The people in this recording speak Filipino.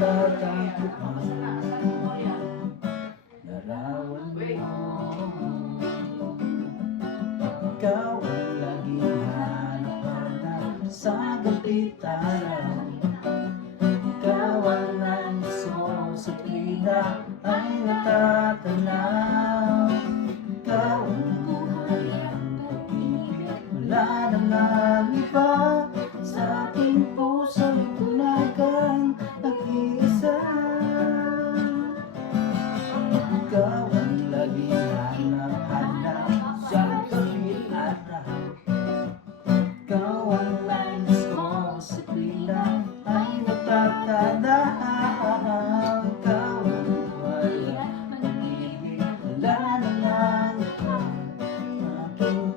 matatagpuan. Larawan mo, ikaw ang laging hanap-hanap sa kapitaran. Ikaw ang nais mo sa tuwina ay natatanaw. Ikaw ang buhay ang pag-ibig, wala namang iba. Sa aking puso'y tunay kang nag-iisa. Ikaw ang laging hanap-hanap sa kapitaran. Ikaw ang nais mo sa tuwina ay natatanaw. Ikaw ang buhay ang pag-ibig, wala namang iba. Aking